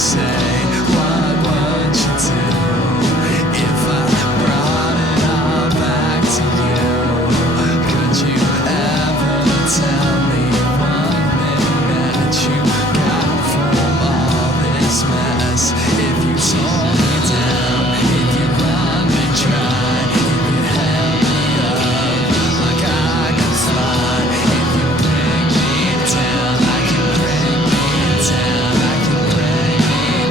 say, what would you do if I brought it all back to you? Could you ever tell me one thing that you got from all this mess? If you tore me down, if you run me dry, if you held me up like I could fly, if you bring me down, I can bring me down, I can bring me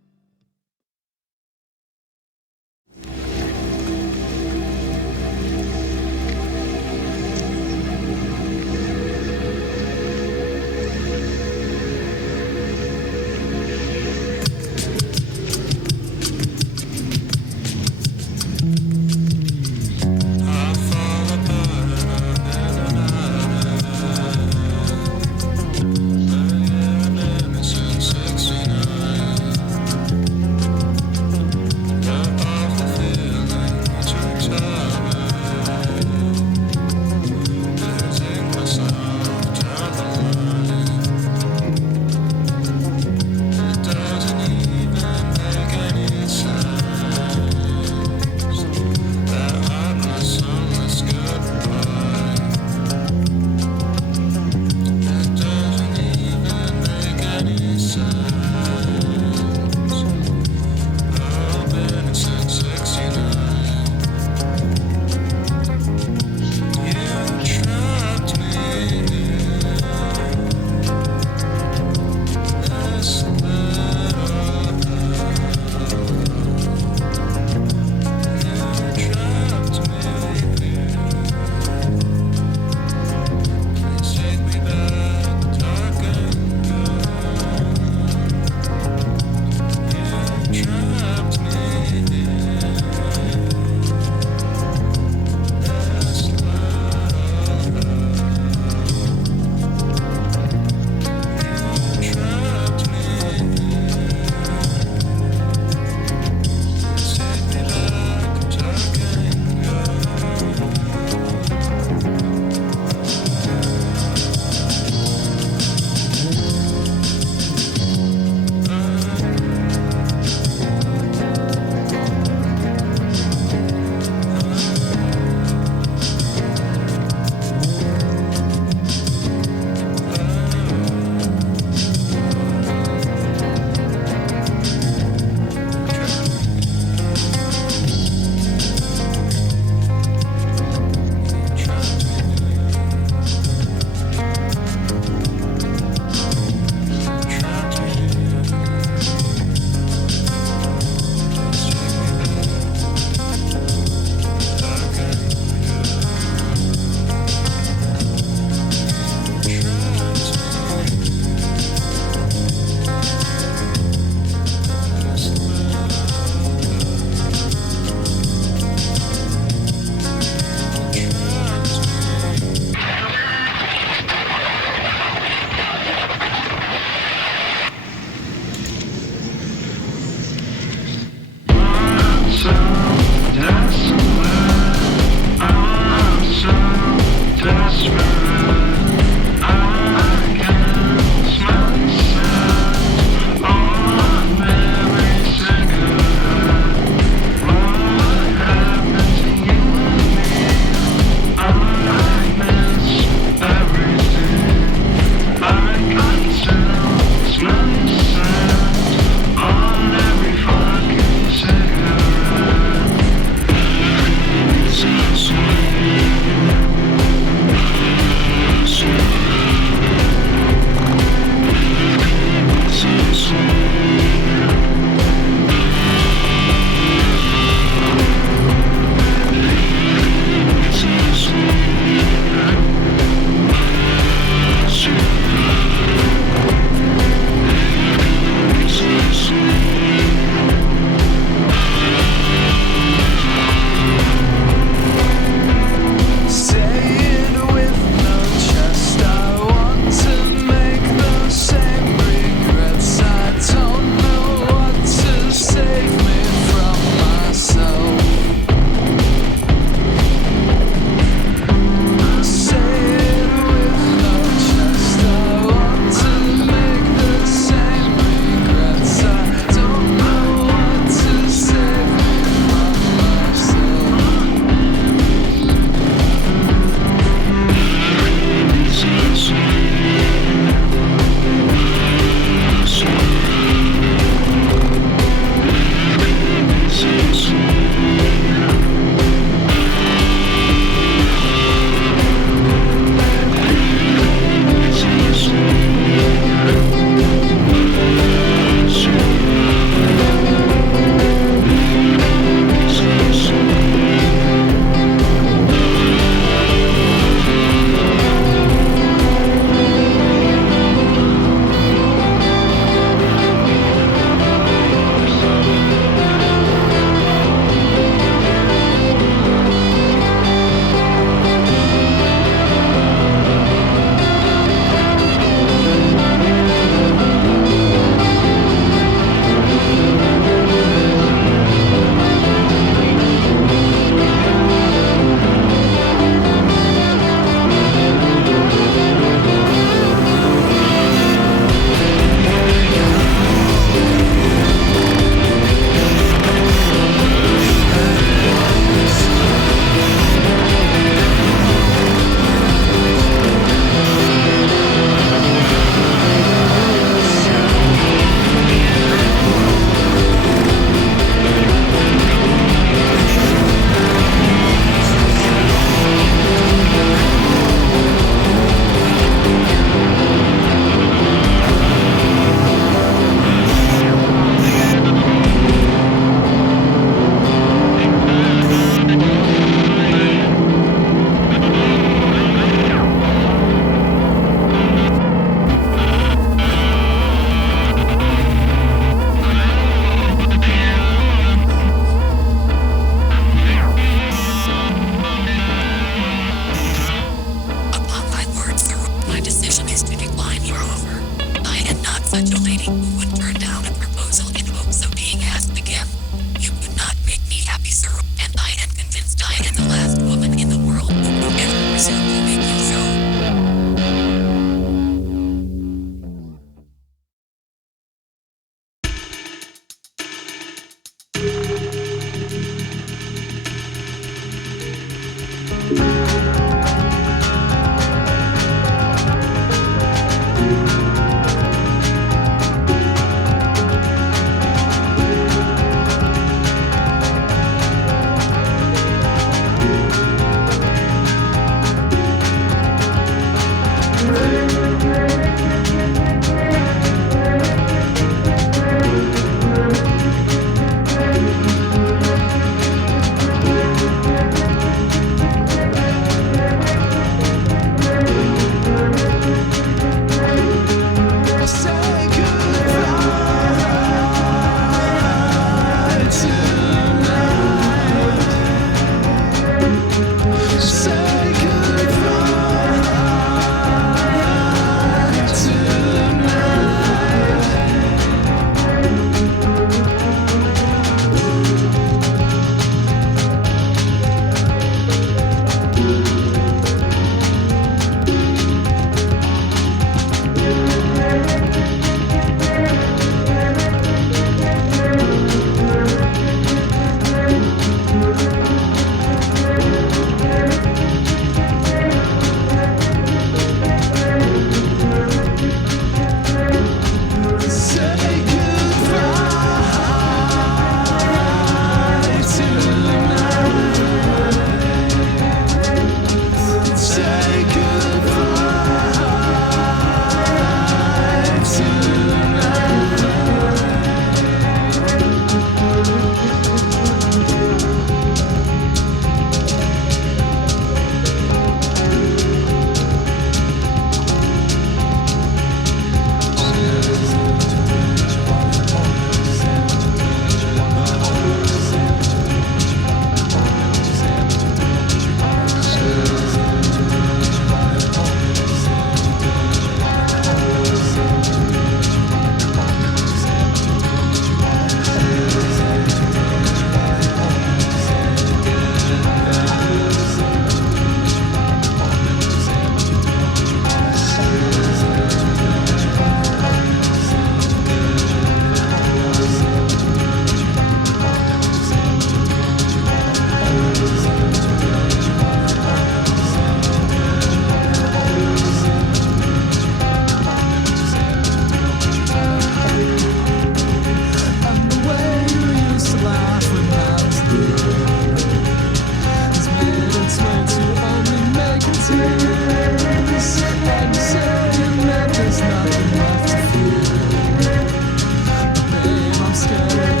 scared of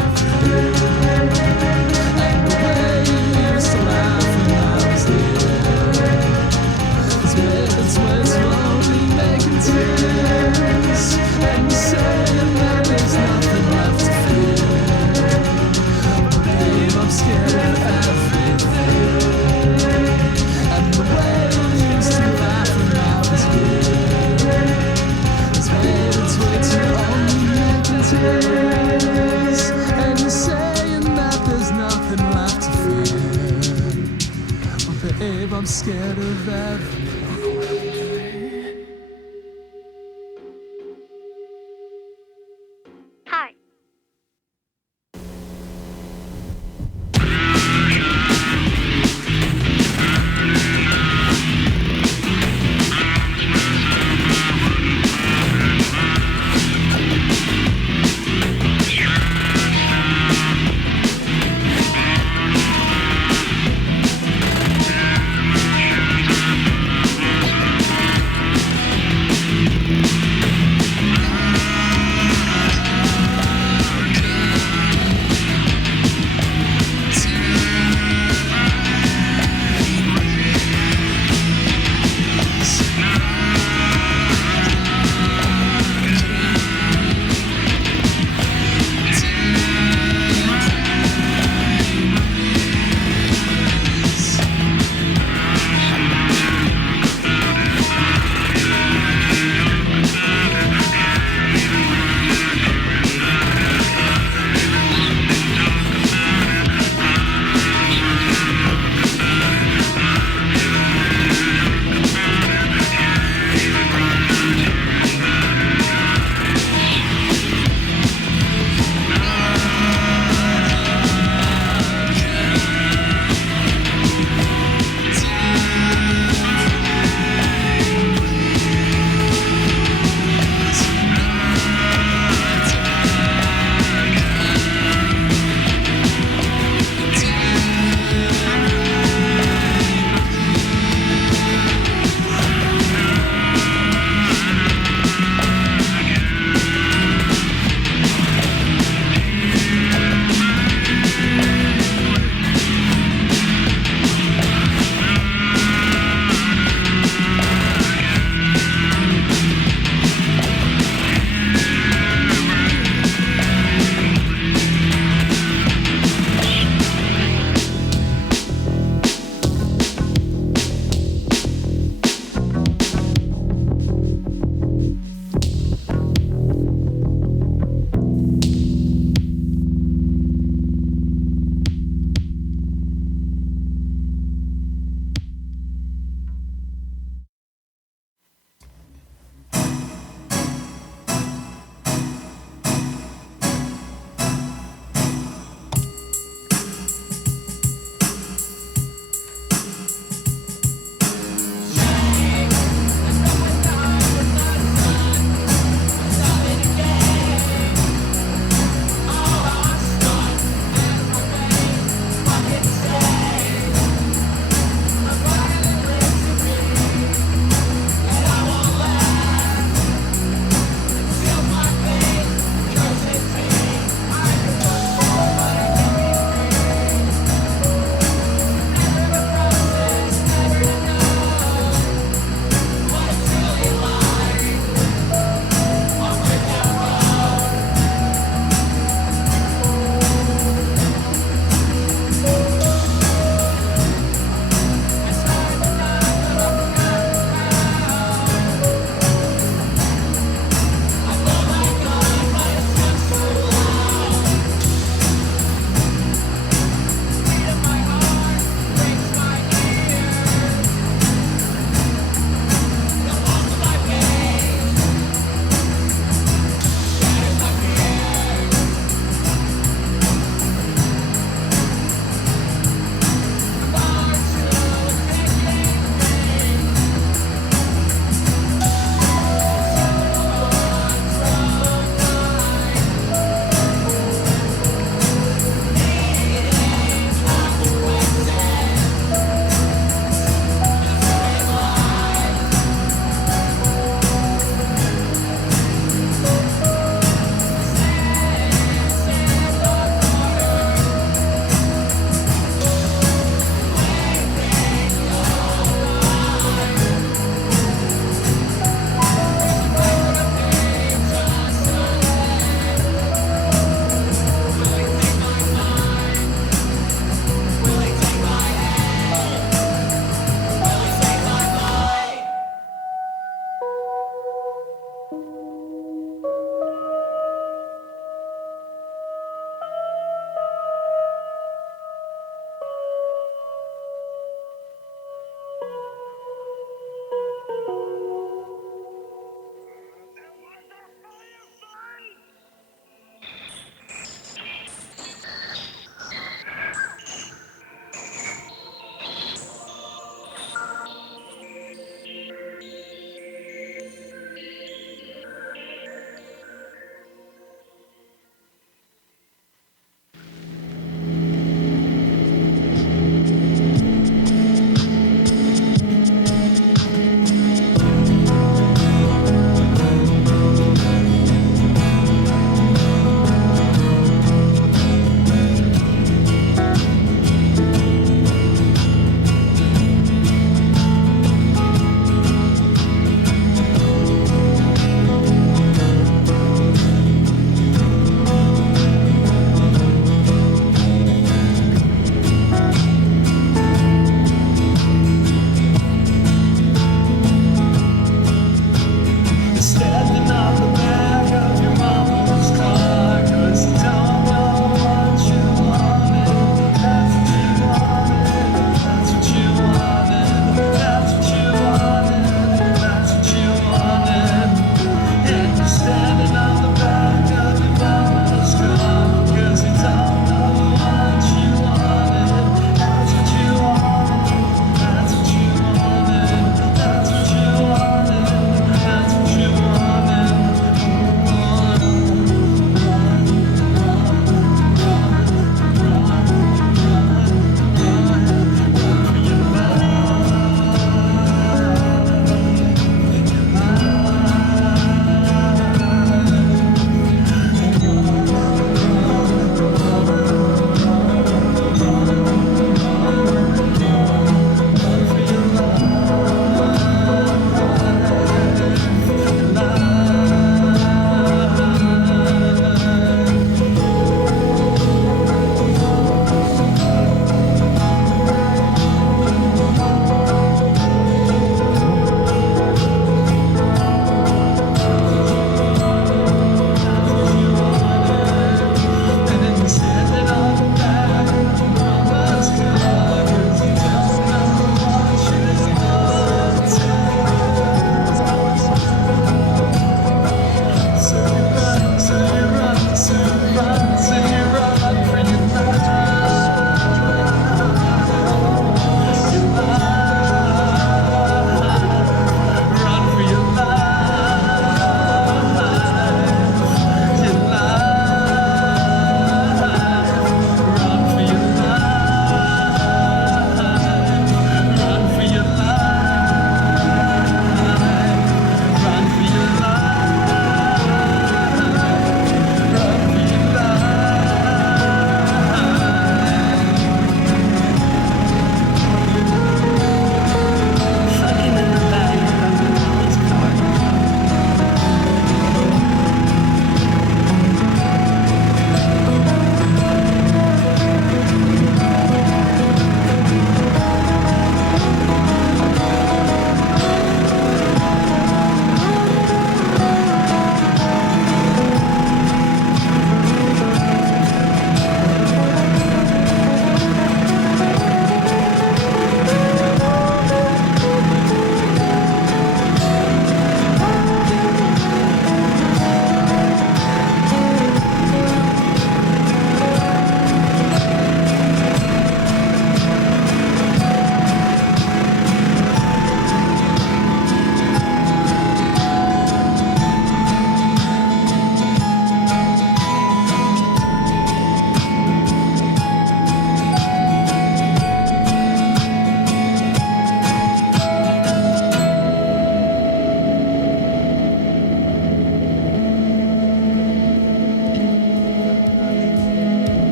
everything. And the way you used to laugh when I was there, it's way too lonely making tears. And you say that there's nothing left to fear, but babe, I'm scared of everything. And the way you used to laugh when I was here, it's way too lonely making tears.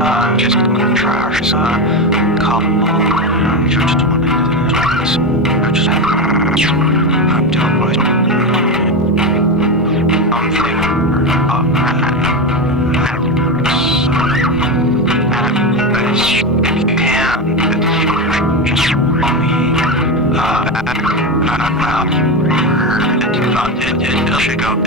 Just trash, couple, just one I just have I'm doing what I'm thinking just only it should go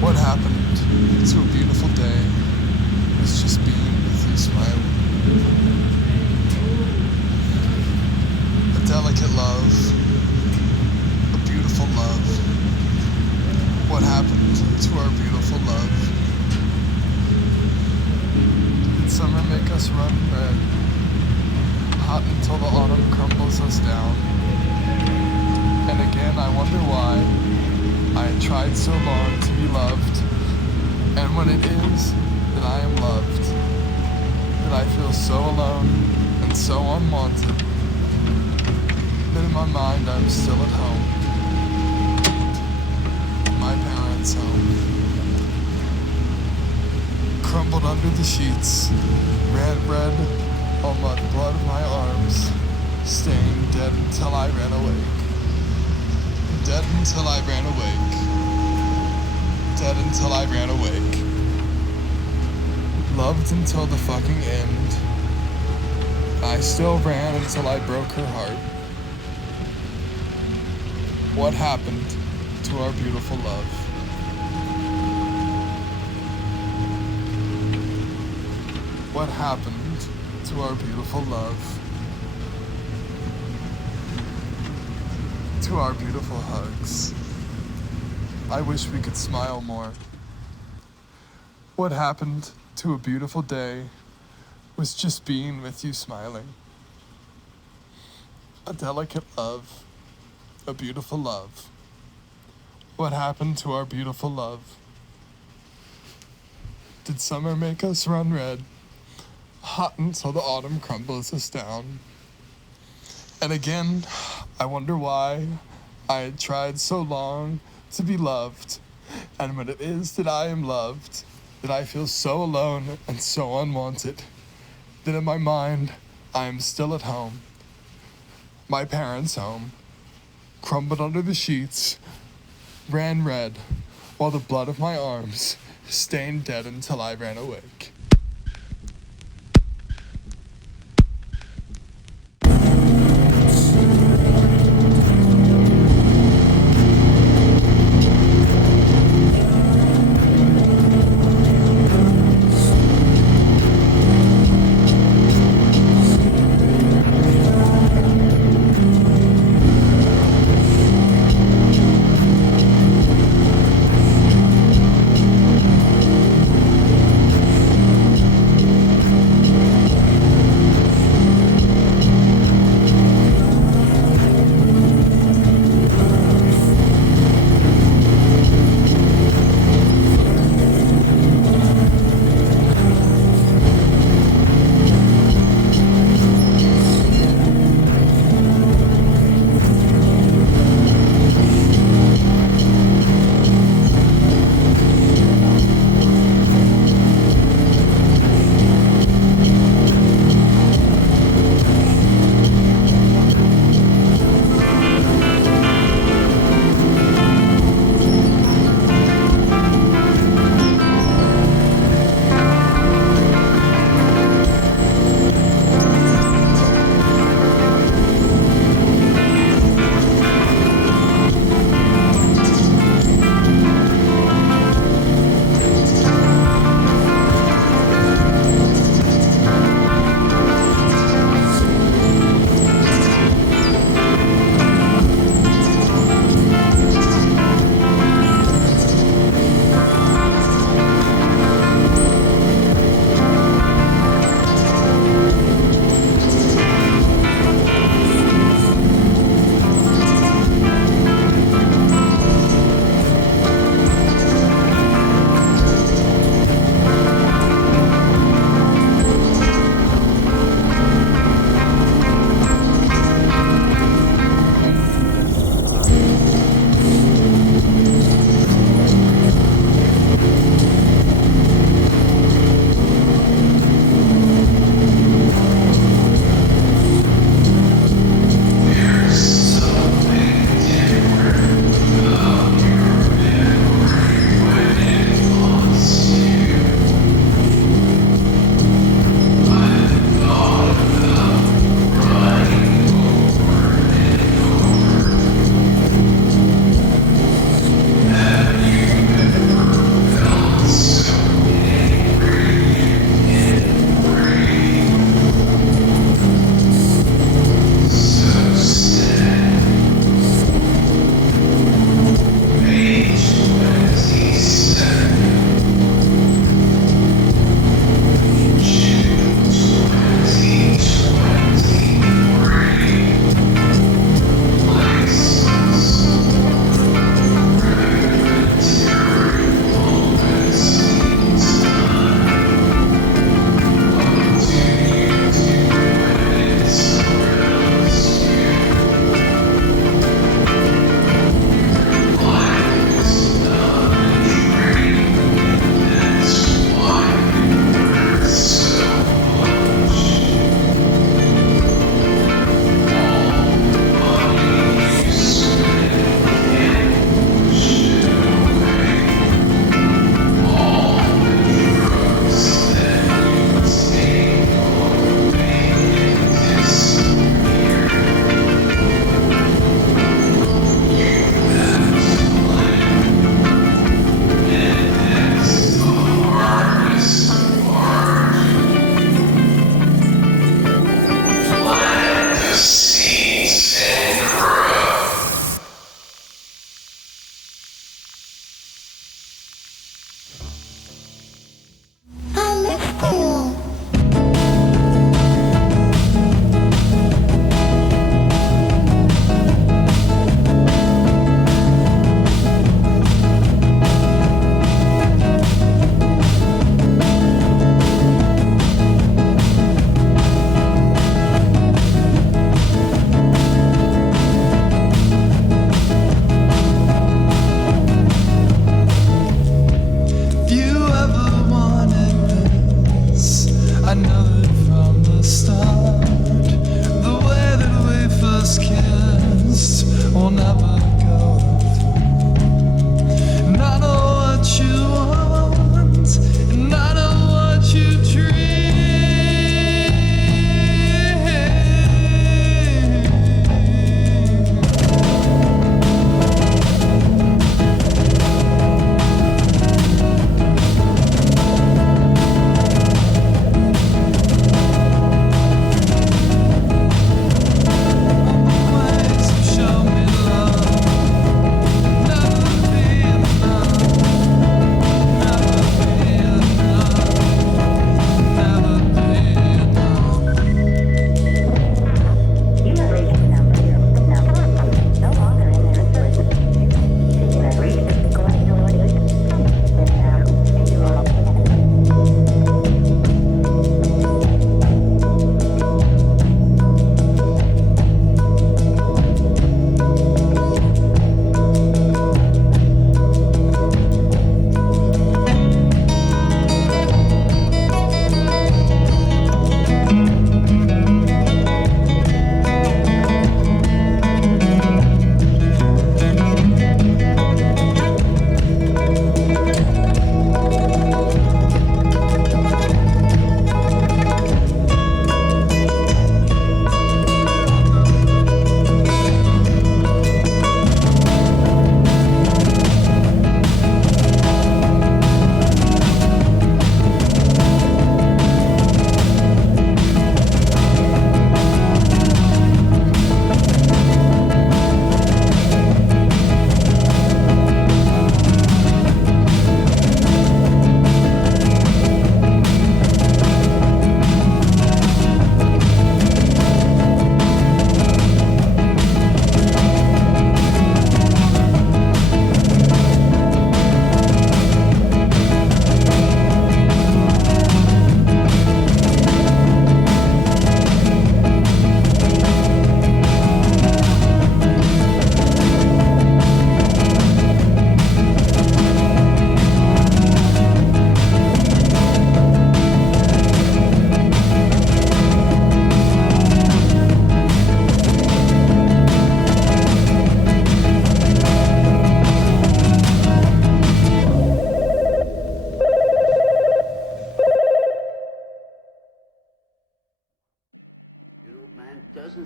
What happened to a beautiful day was just being with you smiling. A delicate love, a beautiful love. What happened to our beautiful love? Did summer make us run red, hot until the autumn crumbles us down? And again I wonder why I had tried so long to be loved, and when it is that I am loved, that I feel so alone and so unwanted, that in my mind I'm still at home, my parents' home. Crumbled under the sheets, ran red on the blood of my arms, staying dead until I ran awake. Dead until I ran awake. Dead until I ran awake. Loved until the fucking end. I still ran until I broke her heart. What happened to our beautiful love? What happened to our beautiful love? To our beautiful hugs. I wish we could smile more. What happened to a beautiful day was just being with you smiling. A delicate love, a beautiful love. What happened to our beautiful love? Did summer make us run red, hot until the autumn crumbles us down? And again, I wonder why I had tried so long to be loved, and when it is that I am loved, that I feel so alone and so unwanted, that in my mind I am still at home, my parents' home, crumbled under the sheets, ran red, while the blood of my arms stained dead until I ran awake.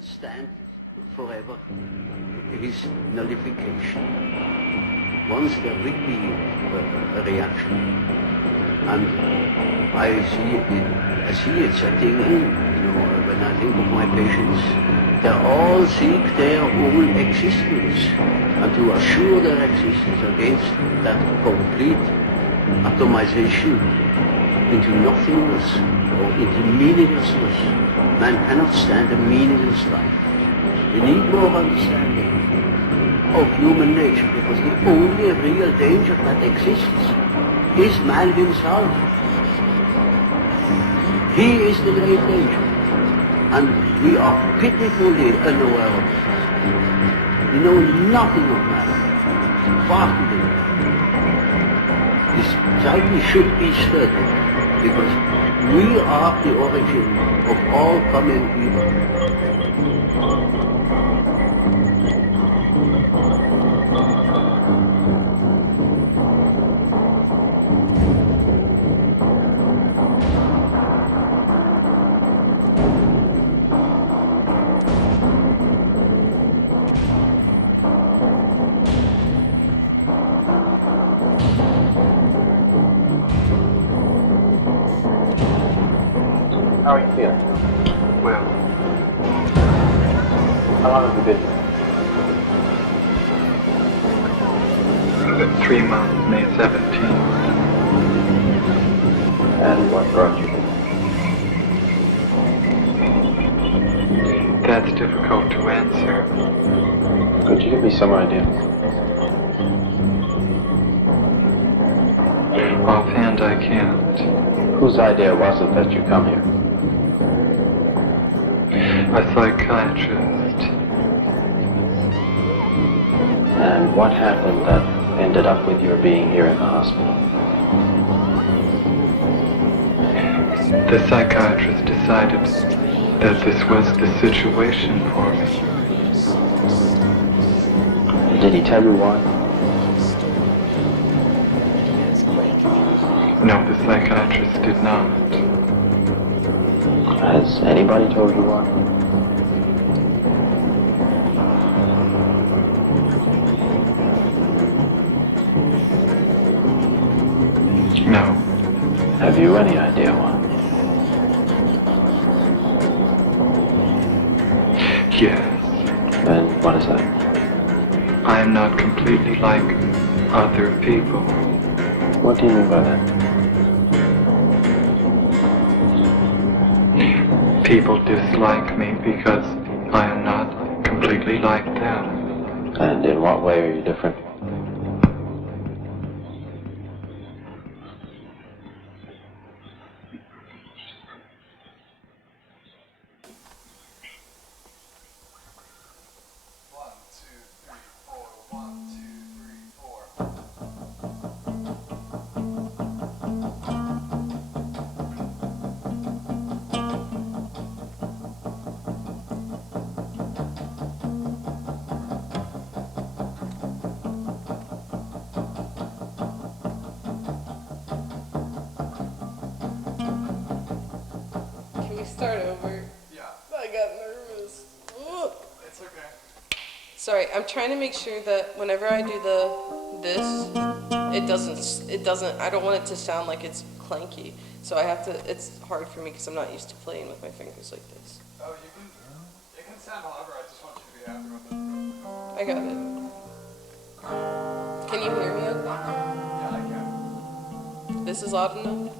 stand forever his nullification. Once there will be a reaction. And I see it setting in, when I think of my patients. They all seek their own existence and to assure their existence against that complete atomization into nothingness or into meaninglessness. Man cannot stand a meaningless life. We need more understanding of human nature because the only real danger that exists is man himself. He is the great danger. And we are pitifully unaware of it. We know nothing of man. Far too little. This psyche should be studied because we are the origin of all coming evil. How are you feeling? Well, How long have you been here? 3 months, May 17th. And what brought you here? That's difficult to answer. Could you give me some idea? Offhand, I can't. Whose idea was it that you come here? A psychiatrist. And what happened that ended up with your being here in the hospital? The psychiatrist decided that this was the situation for me. Did he tell you why? No, the psychiatrist did not. Has anybody told you why? No. Have you any idea why? Yes. And what is that? I am not completely like other people. What do you mean by that? People dislike me because I am not completely like them. And in what way are you different? Start over. Yeah, I got nervous. Ugh. it's okay. Sorry, I'm trying to make sure that whenever I do this, it doesn't, I don't want it to sound like it's clanky. So I have to, it's hard for me because I'm not used to playing with my fingers like this. Oh, it can sound however, I just want you to be happy with it. I got it. Can you hear me okay? Yeah, I can. This is loud enough?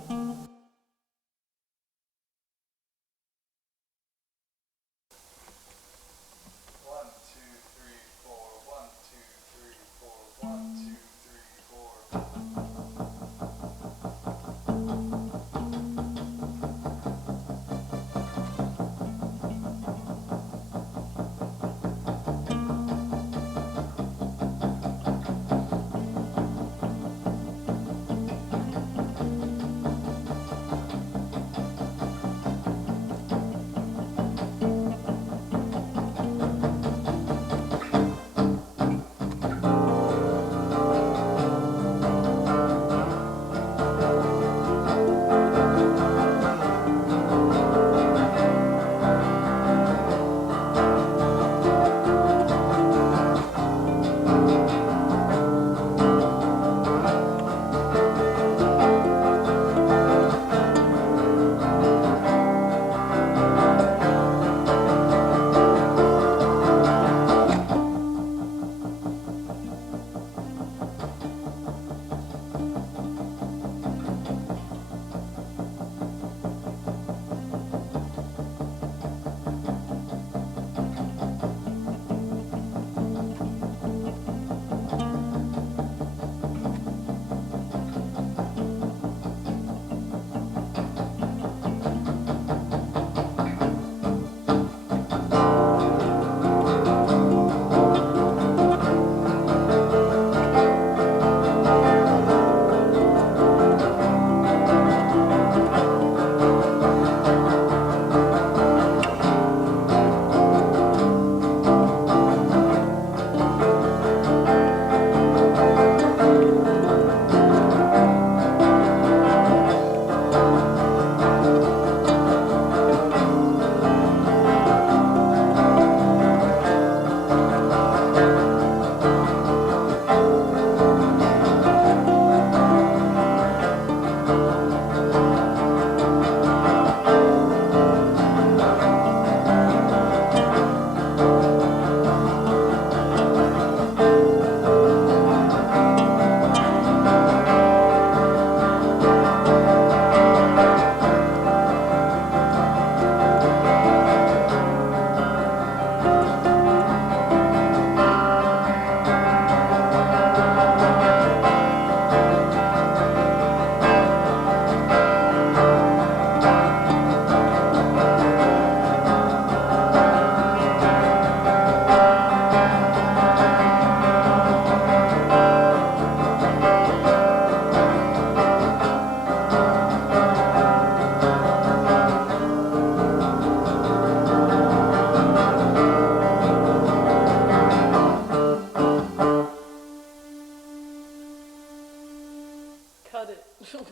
Don't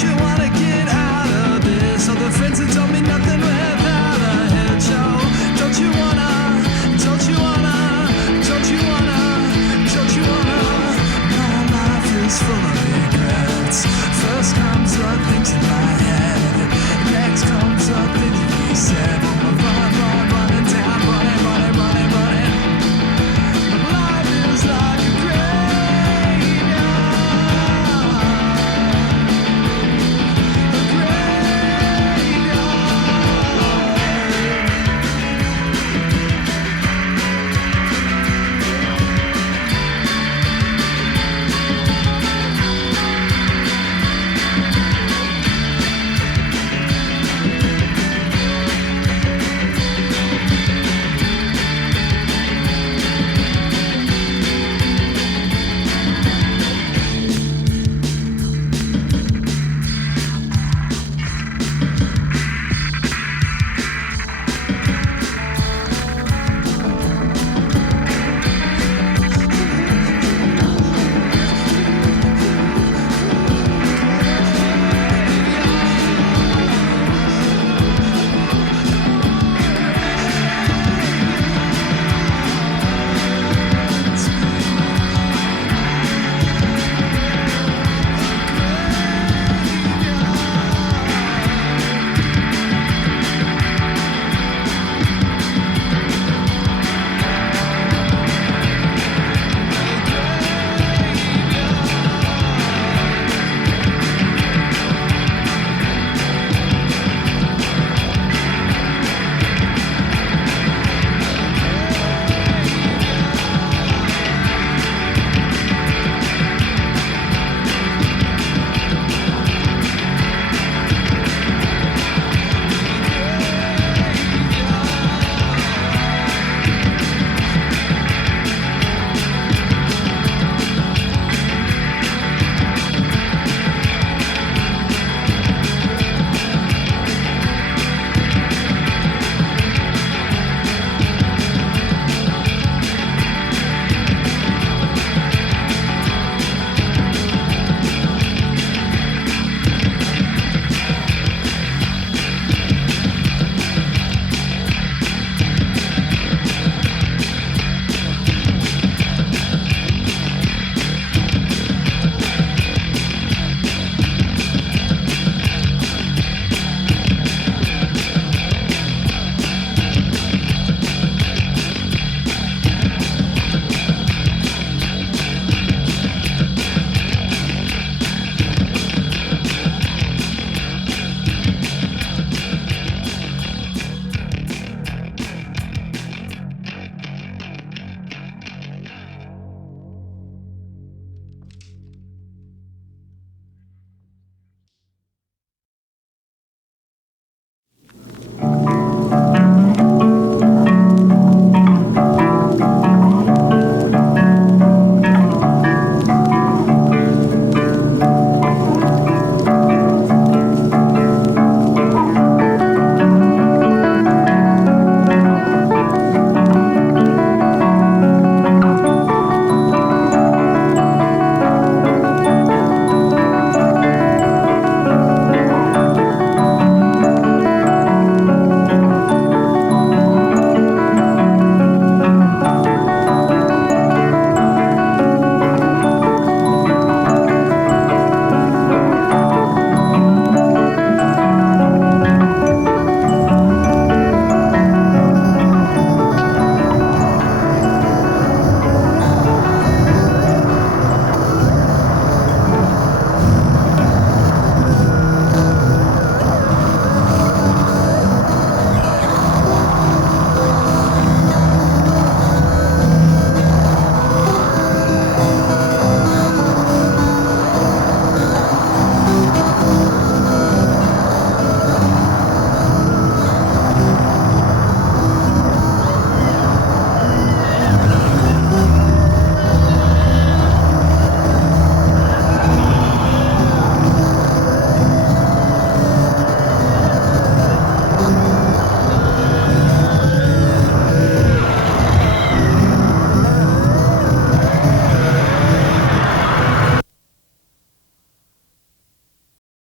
you wanna get out of this? All the friends that told me nothing will